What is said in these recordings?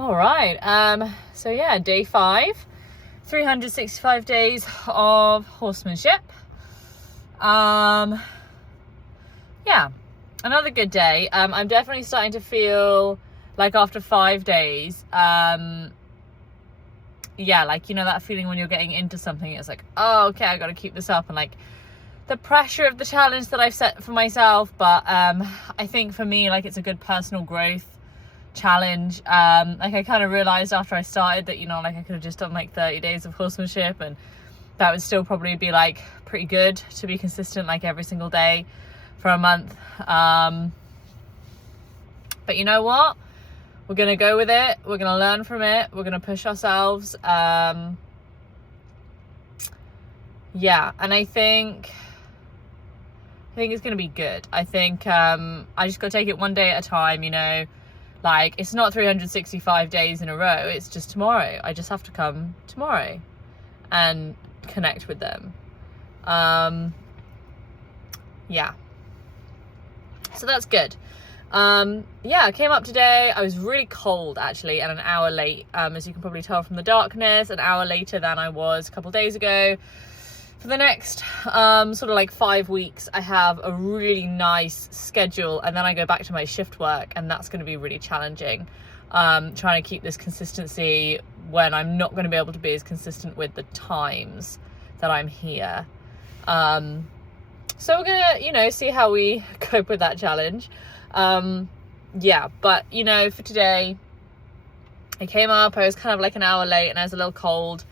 All right. So yeah, day 5, 365 days of horsemanship. Yeah, another good day. I'm definitely starting to feel like after 5 days, yeah, like, you know, that feeling when you're getting into something, it's like, oh, okay, I got to keep this up, and like the pressure of the challenge that I've set for myself. But I think for me, like, it's a good personal growth challenge. Like, I kind of realized after I started that, you know, like, I could have just done like 30 days of horsemanship, and that would still probably be like pretty good to be consistent like every single day for a month. But you know what, we're gonna go with it, we're gonna learn from it, we're gonna push ourselves. Yeah, and I think it's gonna be good. I think I just gotta take it one day at a time, you know. Like, it's not 365 days in a row, it's just tomorrow. I just have to come tomorrow and connect with them. Yeah, so that's good. Yeah, I came up today. I was really cold actually, and an hour late, as you can probably tell from the darkness, an hour later than I was a couple of days ago. For the next sort of like 5 weeks, I have a really nice schedule, and then I go back to my shift work, and that's going to be really challenging. Trying to keep this consistency when I'm not going to be able to be as consistent with the times that I'm here. So we're gonna, you know, see how we cope with that challenge. Yeah, but you know, for today, I came up, I was kind of like an hour late, and I was a little cold.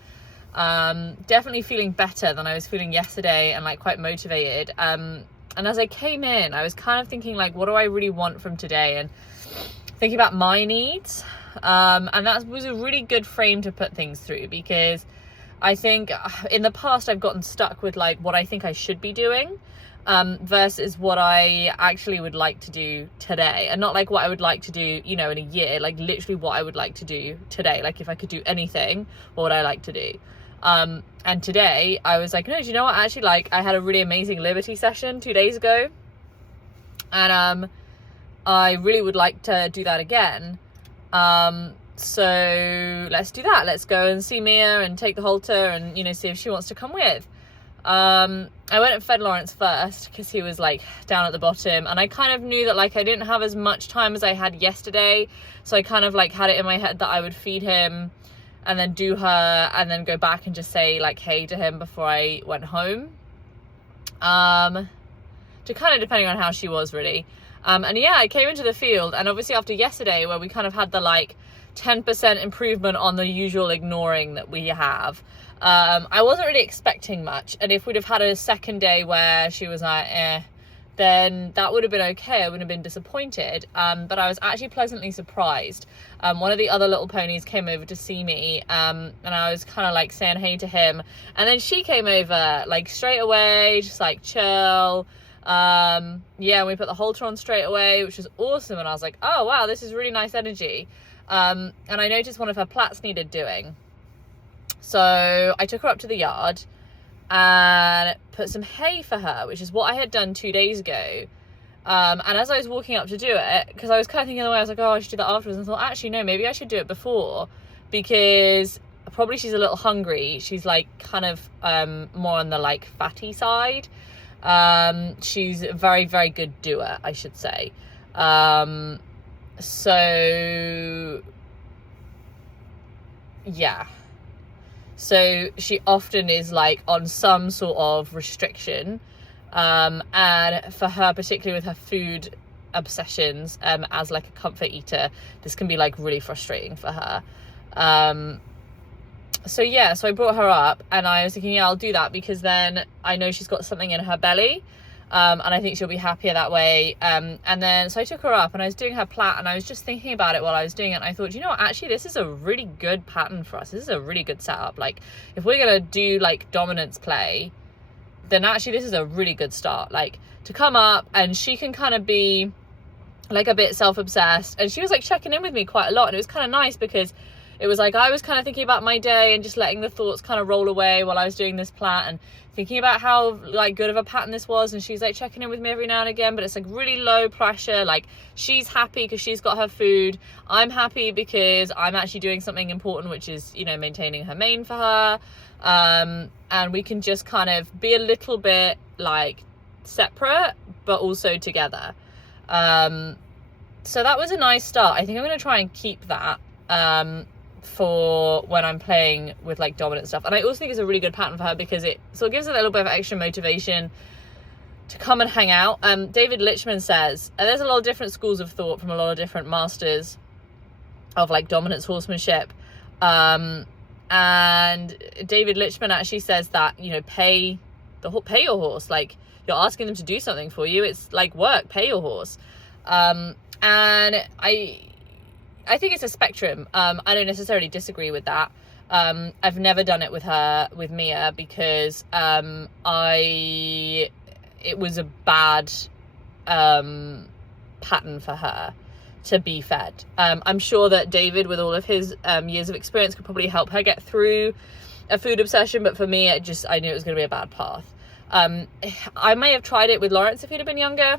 Definitely feeling better than I was feeling yesterday, and like quite motivated. And as I came in, I was kind of thinking like, what do I really want from today, and thinking about my needs. And that was a really good frame to put things through, because I think in the past I've gotten stuck with like what I think I should be doing, versus what I actually would like to do today. And not like what I would like to do, you know, in a year, like literally what I would like to do today. Like, if I could do anything, what would I like to do? And today I was like, no, do you know what? Actually, like, I had a really amazing Liberty session 2 days ago, and I really would like to do that again. So let's do that. Let's go and see Mia and take the halter, and, you know, see if she wants to come with. I went and fed Lawrence first because he was like down at the bottom, and I kind of knew that like I didn't have as much time as I had yesterday, so I kind of like had it in my head that I would feed him and then do her, and then go back and just say like hey to him before I went home. To kind of depending on how she was really. And yeah, I came into the field, and obviously after yesterday where we kind of had the like 10% improvement on the usual ignoring that we have, I wasn't really expecting much. And if we'd have had a second day where she was like then that would have been okay. I wouldn't have been disappointed. But I was actually pleasantly surprised. One of the other little ponies came over to see me, and I was kind of like saying hey to him, and then she came over like straight away, just like chill. Yeah, we put the halter on straight away, which was awesome, and I was like, oh wow, this is really nice energy. And I noticed one of her plaits needed doing, so I took her up to the yard and put some hay for her, which is what I had done 2 days ago. And as I was walking up to do it, because I was kind of thinking the way, I was like, oh, I should do that afterwards, and I thought, actually no, maybe I should do it before, because probably she's a little hungry. She's like kind of more on the like fatty side. She's a very, very good doer, I should say. So yeah, so she often is like on some sort of restriction, and for her, particularly with her food obsessions, as like a comfort eater, this can be like really frustrating for her. So yeah, so I brought her up, and I was thinking, yeah, I'll do that, because then I know she's got something in her belly, and I think she'll be happier that way. And then so I took her up, and I was doing her plait, and I was just thinking about it while I was doing it, and I thought, you know what, actually this is a really good pattern for us. This is a really good setup. Like, if we're gonna do like dominance play, then actually this is a really good start. Like, to come up, and she can kind of be like a bit self-obsessed, and she was like checking in with me quite a lot, and it was kind of nice, because it was like I was kind of thinking about my day and just letting the thoughts kind of roll away while I was doing this plait, and thinking about how like good of a pattern this was, and she's like checking in with me every now and again, but it's like really low pressure. Like she's happy because she's got her food, I'm happy because I'm actually doing something important, which is, you know, maintaining her mane for her, and we can just kind of be a little bit like separate but also together. So that was a nice start. I think I'm going to try and keep that for when I'm playing with like dominant stuff. And I also think it's a really good pattern for her because it sort of gives her a little bit of extra motivation to come and hang out. David Lichman says, and there's a lot of different schools of thought from a lot of different masters of like dominance horsemanship. And David Lichman actually says that, you know, pay your horse. Like, you're asking them to do something for you. It's like work, pay your horse. And I think it's a spectrum. I don't necessarily disagree with that. I've never done it with Mia because it was a bad pattern for her to be fed. I'm sure that David, with all of his years of experience, could probably help her get through a food obsession, but for me, I knew it was going to be a bad path. I may have tried it with Lawrence if he'd have been younger,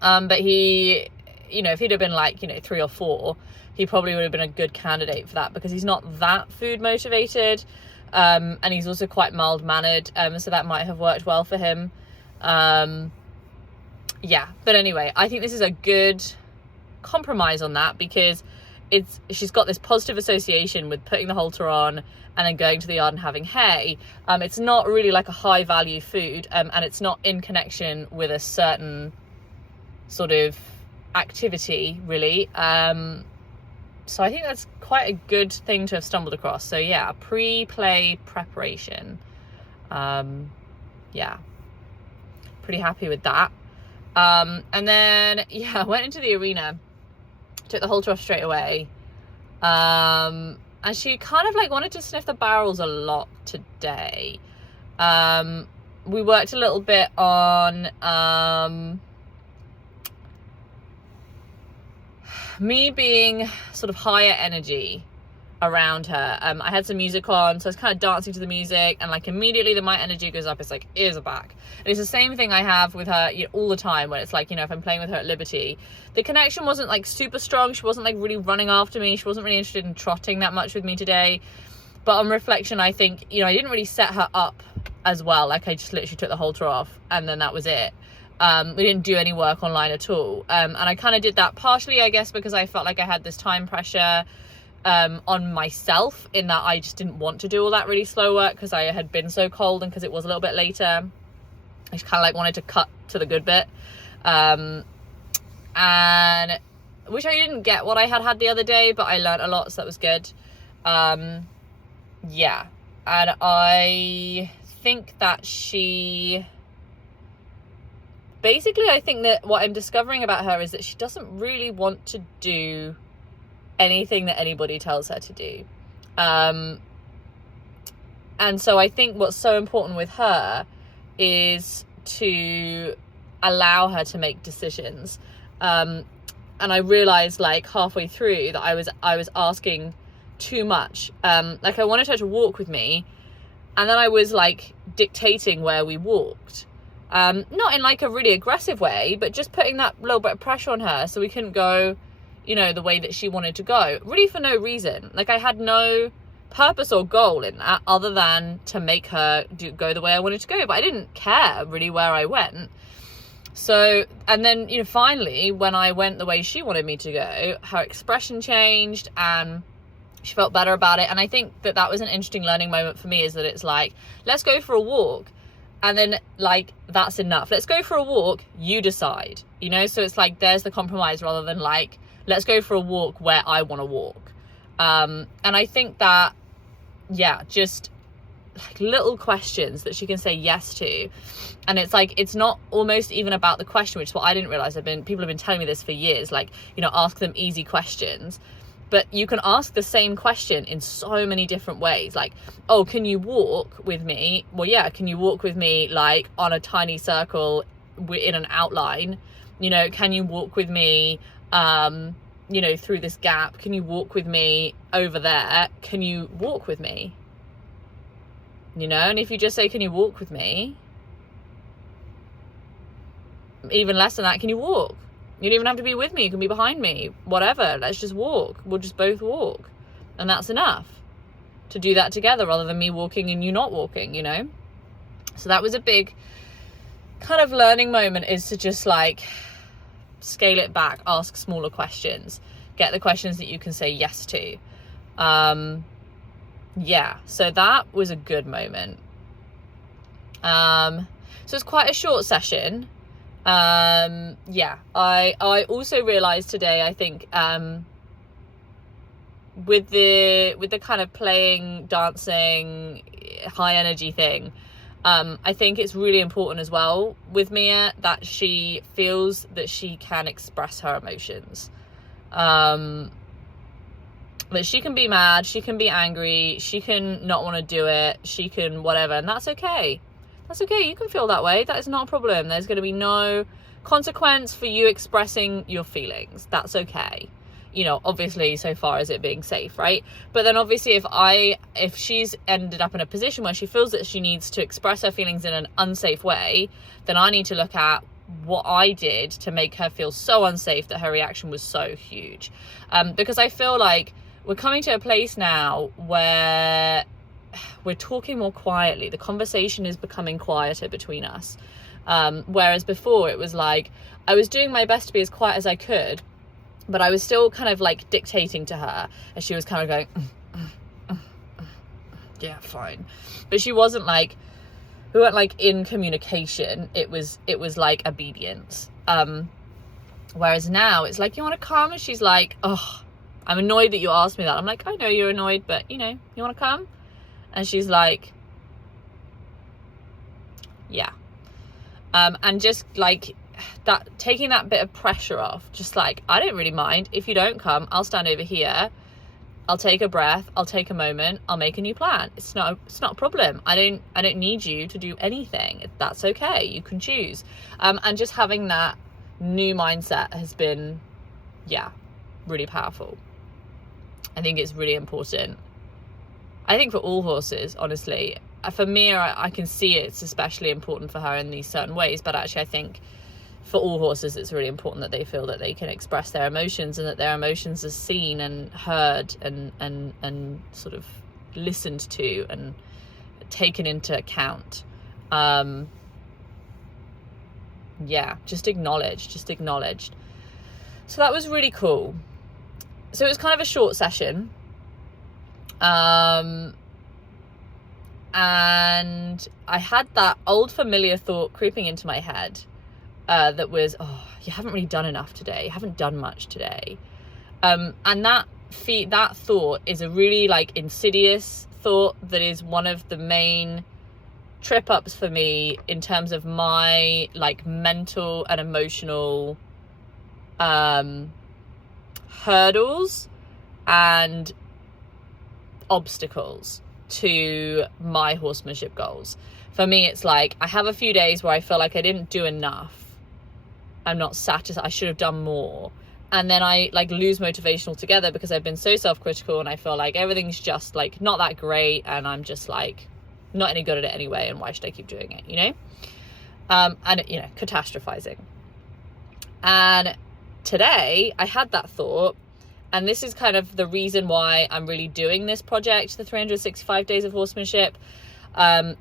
but he, you know, if he'd have been like, you know, 3 or 4, he probably would have been a good candidate for that because he's not that food motivated, and he's also quite mild mannered, so that might have worked well for him. Yeah, but anyway, I think this is a good compromise on that because she's got this positive association with putting the halter on and then going to the yard and having hay. It's not really like a high value food, and it's not in connection with a certain sort of activity really. So I think that's quite a good thing to have stumbled across. So yeah, pre-play preparation. Yeah, pretty happy with that. And then yeah, I went into the arena, took the halter off straight away, and she kind of like wanted to sniff the barrels a lot today. We worked a little bit on me being sort of higher energy around her. I had some music on, so I was kind of dancing to the music, and like immediately my energy goes up. It's like ears are back, and it's the same thing I have with her, you know, all the time when it's like, you know, if I'm playing with her at Liberty, the connection wasn't like super strong. She wasn't like really running after me. She wasn't really interested in trotting that much with me today. But on reflection, I think, you know, I didn't really set her up as well. Like I just literally took the halter off and then that was it. We didn't do any work online at all, and I kind of did that partially, I guess, because I felt like I had this time pressure on myself, in that I just didn't want to do all that really slow work because I had been so cold and because it was a little bit later. I just kind of like wanted to cut to the good bit, and which I didn't get what I had the other day, but I learned a lot, so that was good. Yeah, and I think that basically, I think that what I'm discovering about her is that she doesn't really want to do anything that anybody tells her to do. And so I think what's so important with her is to allow her to make decisions. And I realized like halfway through that I was asking too much. Like I wanted her to walk with me, and then I was like dictating where we walked. Not in like a really aggressive way, but just putting that little bit of pressure on her so we couldn't go, you know, the way that she wanted to go, really for no reason. Like I had no purpose or goal in that other than to make her go the way I wanted to go, but I didn't care really where I went. So, and then, you know, finally when I went the way she wanted me to go, her expression changed and she felt better about it. And I think that that was an interesting learning moment for me, is that it's like, let's go for a walk. And then like, that's enough. Let's go for a walk. You decide, you know? So it's like, there's the compromise rather than like, let's go for a walk where I want to walk. And I think that, yeah, just like little questions that she can say yes to. And it's like, it's not almost even about the question, which is what I didn't realize. People have been telling me this for years, like, you know, ask them easy questions. But you can ask the same question in so many different ways. Like, oh, can you walk with me? Well, yeah, can you walk with me like on a tiny circle in an outline? You know, can you walk with me, you know, through this gap? Can you walk with me over there? Can you walk with me? you know? And if you just say, can you walk with me? Even less than that, can you walk? You don't even have to be with me. You can be behind me, whatever. Let's just walk. We'll just both walk. And that's enough to do that together, rather than me walking and you not walking, you know? So that was a big kind of learning moment, is to just like scale it back, ask smaller questions, get the questions that you can say yes to. Yeah, so that was a good moment. So it's quite a short session. Yeah, I also realized today, I think, with the kind of playing, dancing, high energy thing, I think it's really important as well with Mia that she feels that she can express her emotions. That she can be mad, she can be angry, she can not want to do it, she can whatever, and that's okay. That's okay. You can feel that way. That is not a problem. There's going to be no consequence for you expressing your feelings. That's okay. You know, obviously, so far as it being safe, right? But then obviously if she's ended up in a position where she feels that she needs to express her feelings in an unsafe way, then I need to look at what I did to make her feel so unsafe that her reaction was so huge. Because I feel like we're coming to a place now where we're talking more quietly. The conversation is becoming quieter between us. Whereas before it was like, I was doing my best to be as quiet as I could, but I was still kind of like dictating to her, and she was kind of going, yeah, fine. But she wasn't like, we weren't like in communication. It was like obedience. Whereas now it's like, you want to come? And she's like, oh, I'm annoyed that you asked me that. I'm like, I know you're annoyed, but you know, you want to come? And she's like, yeah. And just like that, taking that bit of pressure off, just like, I don't really mind if you don't come. I'll stand over here, I'll take a breath, I'll take a moment, I'll make a new plan. It's not a problem. I don't need you to do anything. That's okay. You can choose. And just having that new mindset has been, yeah, really powerful. I think it's really important. I think for all horses, honestly. For me, I can see it's especially important for her in these certain ways, but actually I think for all horses it's really important that they feel that they can express their emotions, and that their emotions are seen and heard and sort of listened to and taken into account. Yeah, just acknowledged. So that was really cool. So it was kind of a short session. And I had that old familiar thought creeping into my head, that was, oh, you haven't really done enough today. You haven't done much today. And that thought is a really like insidious thought that is one of the main trip ups for me in terms of my like mental and emotional hurdles and obstacles to my horsemanship goals. For me, it's like I have a few days where I feel like I didn't do enough. I'm not satisfied. I should have done more. And then I like lose motivation altogether because I've been so self-critical, and I feel like everything's just like not that great, and I'm just like not any good at it anyway, and why should I keep doing it, you know? And you know, catastrophizing. And today I had that thought, and this is kind of the reason why I'm really doing this project, the 365 Days of Horsemanship,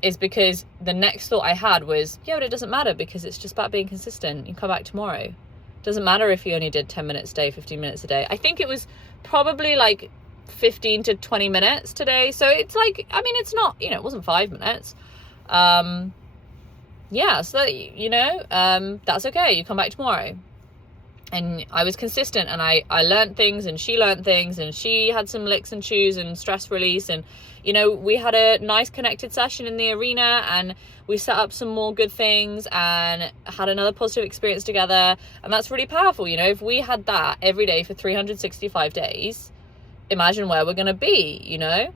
is because the next thought I had was, yeah, but it doesn't matter, because it's just about being consistent. You can come back tomorrow. Doesn't matter if you only did 10 minutes a day, 15 minutes a day. I think it was probably like 15 to 20 minutes today. So it's like, I mean, it's not, you know, it wasn't 5 minutes. Yeah, so that, you know, that's okay. You come back tomorrow. And I was consistent, and I learned things, and she learned things, and she had some licks and chews and stress release. And, you know, we had a nice connected session in the arena, and we set up some more good things and had another positive experience together. And that's really powerful. You know, if we had that every day for 365 days, imagine where we're going to be, you know?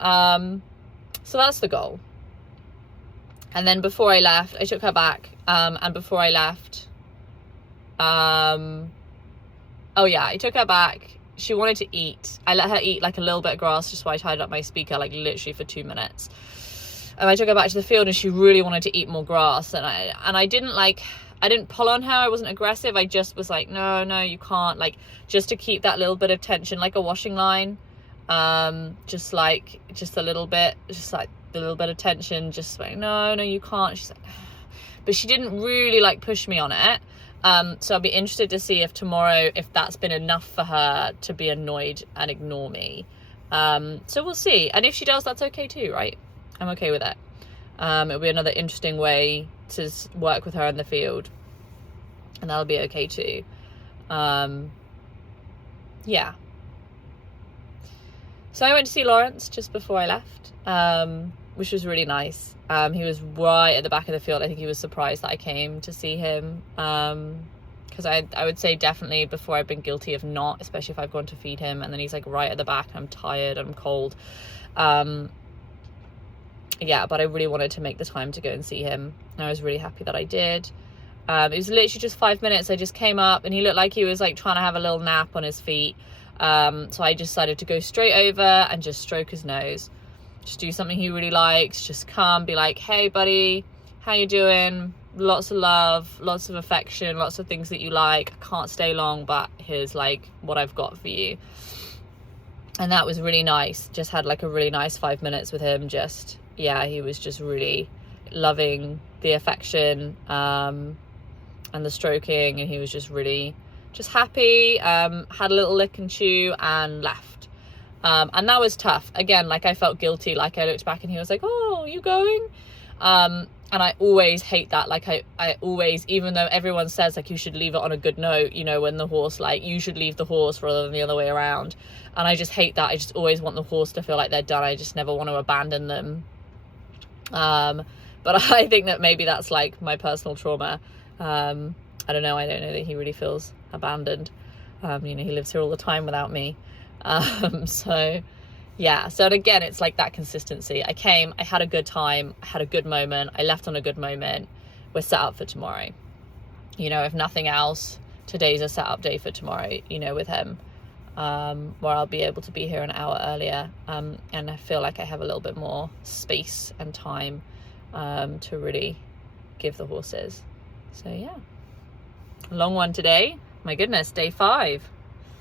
So that's the goal. And then before I left, I took her back. And before I left, oh yeah, I took her back. She wanted to eat. I let her eat like a little bit of grass just while I tied up my speaker, like literally for 2 minutes. And I took her back to the field and she really wanted to eat more grass. And I didn't pull on her. I wasn't aggressive. I just was like, no, you can't. Like, just to keep that little bit of tension, like a washing line. Just a little bit, just like a little bit of tension. Just like, no, you can't. She's like, but she didn't really like push me on it. So I'll be interested to see if tomorrow, if that's been enough for her to be annoyed and ignore me. So we'll see. And if she does, that's okay too, right? I'm okay with it. It'll be another interesting way to work with her in the field, and that'll be okay too. Yeah. So I went to see Lawrence just before I left, which was really nice. He was right at the back of the field. I think he was surprised that I came to see him, because I would say definitely before I've been guilty of not, especially if I've gone to feed him and then he's like right at the back and I'm tired, I'm cold. Yeah, but I really wanted to make the time to go and see him, and I was really happy that I did. It was literally just 5 minutes. I just came up and he looked like he was like trying to have a little nap on his feet. So I decided to go straight over and just stroke his nose. Just do something he really likes. Just come, be like, hey buddy, how you doing? Lots of love, lots of affection, lots of things that you like. I can't stay long, but here's like what I've got for you. And that was really nice. Just had like a really nice 5 minutes with him. Just, yeah, he was just really loving the affection, and the stroking, and he was just really just happy. Had a little lick and chew and left. And that was tough. Again, like I felt guilty. Like I looked back and he was like, oh, you going? And I always hate that. Like I always, even though everyone says like you should leave it on a good note, you know, when the horse, like you should leave the horse rather than the other way around. And I just hate that. I just always want the horse to feel like they're done. I just never want to abandon them. But I think that maybe that's like my personal trauma. I don't know. I don't know that he really feels abandoned. You know, he lives here all the time without me. So yeah. So again, it's like that consistency. I came, I had a good time, I had a good moment, I left on a good moment. We're set up for tomorrow. You know, if nothing else, today's a set up day for tomorrow, you know, with him, where I'll be able to be here an hour earlier. And I feel like I have a little bit more space and time, to really give the horses. So yeah, long one today. My goodness, day 5.